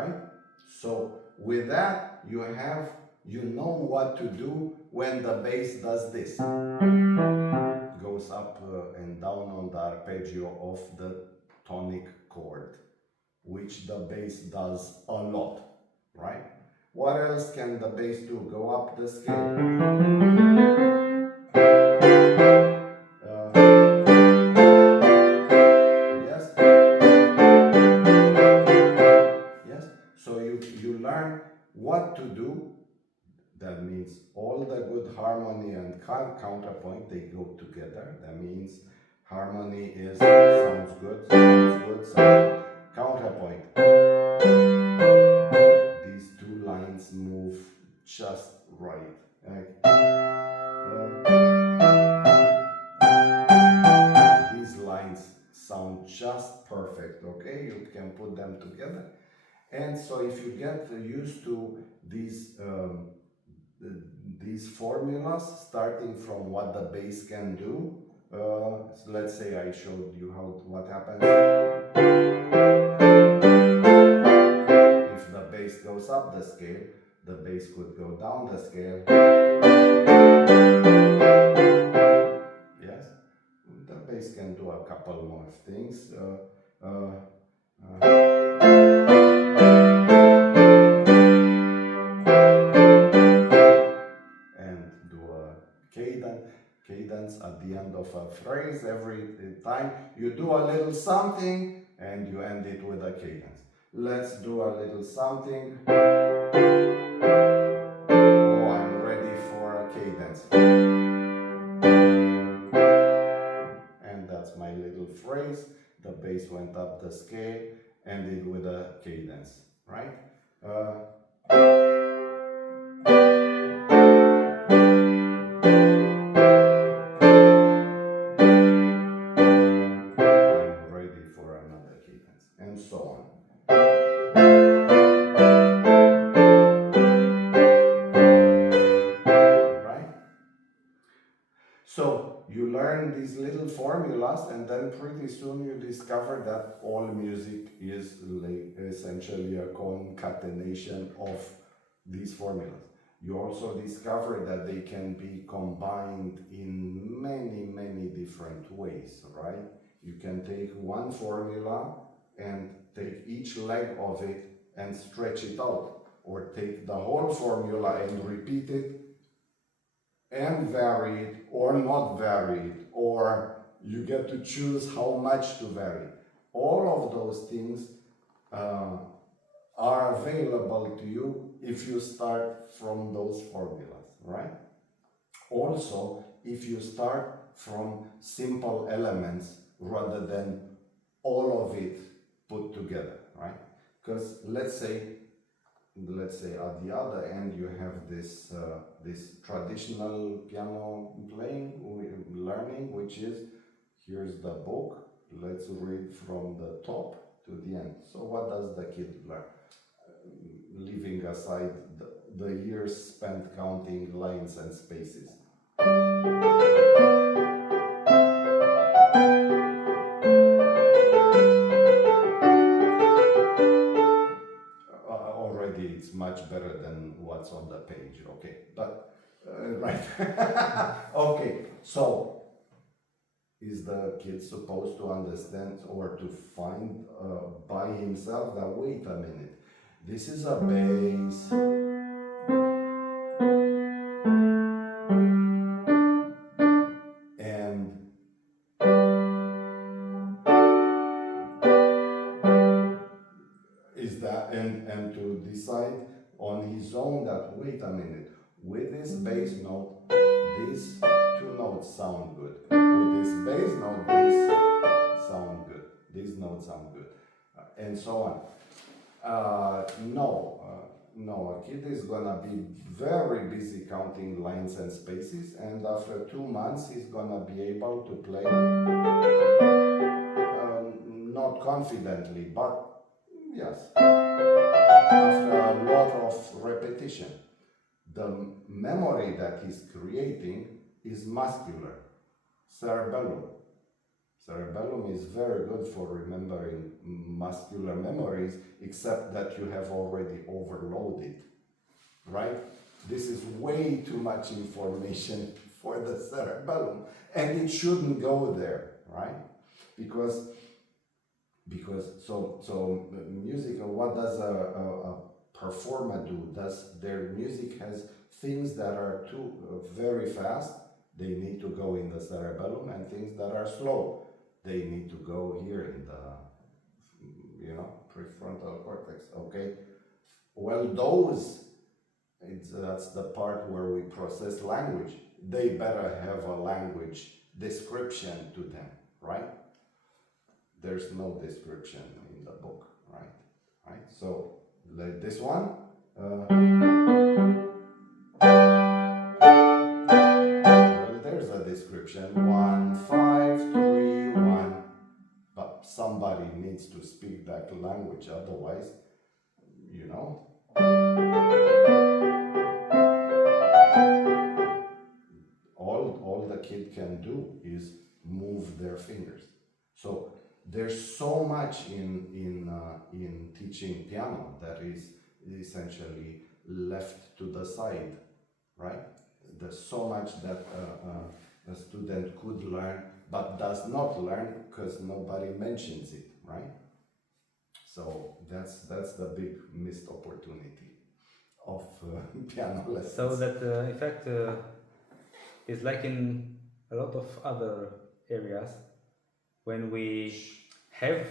right? So with that, you know what to do when the bass does this. Goes up and down on the arpeggio of the tonic chord, which the bass does a lot, right? What else can the bass do? Go up the scale. Yes? Yes? So you learn what to do. That means all the good harmony and counterpoint, they go together. That means harmony is sounds good, sounds good, sounds good. Counterpoint. These two lines move just right. These lines sound just perfect, okay? You can put them together. And so if you get used to these formulas, starting from what the bass can do, so let's say I showed you what happens if the bass goes up the scale, the bass could go down the scale. Yes, the bass can do a couple more things. Cadence at the end of a phrase. Every time you do a little something and you end it with a cadence. Let's do a little something. Oh, I'm ready for a cadence. And that's my little phrase. The bass went up the scale, ended with a cadence, right? And so on. Right? So you learn these little formulas, and then pretty soon you discover that all music is essentially a concatenation of these formulas. You also discover that they can be combined in many, many different ways, right? You can take one formula and take each leg of it and stretch it out, or take the whole formula and repeat it and vary it or not vary it, or you get to choose how much to vary. All of those things are available to you if you start from those formulas, right? Also, if you start from simple elements rather than all of it put together, right? Because let's say at the other end you have this traditional piano playing learning, which is, here's the book, let's read from the top to the end. So what does the kid learn? Leaving aside the years spent counting lines and spaces. Already it's much better than what's on the page, okay, but right. Okay, so is the kid supposed to understand or to find by himself that, wait a minute, this is a bass, and is that, and to decide on his own that, wait a minute, with this bass note, these two notes sound good. With this bass note, these sound good. These notes sound good, and so on. No, a kid is gonna be very busy counting lines and spaces, and after 2 months he's gonna be able to play, not confidently, but yes, after a lot of repetition. The memory that he's creating is muscular, cerebellum. Cerebellum is very good for remembering muscular memories, except that you have already overloaded, right? This is way too much information for the cerebellum, and it shouldn't go there, right? Because music, what does a performer do? Their music has things that are too very fast, they need to go in the cerebellum, and things that are slow, they need to go here in the prefrontal cortex. Okay, well, that's the part where we process language. They better have a language description to them, right? There's no description in the book, right? So like this one, well, there's a description: 1, 5, 3, 1. But somebody needs to speak that language, otherwise, all the kid can do is move their fingers. So there's so much in teaching piano that is essentially left to the side, right? There's so much that a student could learn but does not learn because nobody mentions it, right? So that's the big missed opportunity of piano lessons. So that in fact is like in a lot of other areas when we have